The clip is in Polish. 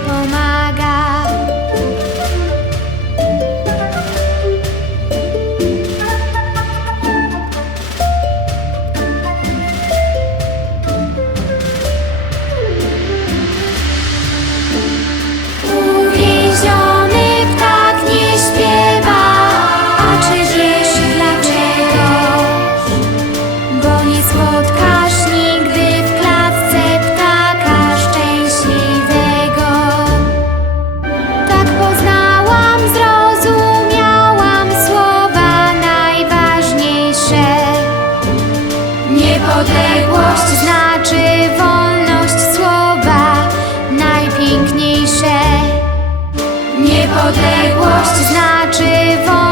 pomaga. Niepodległość znaczy wolność słowa najpiękniejsze. Niepodległość znaczy wolność.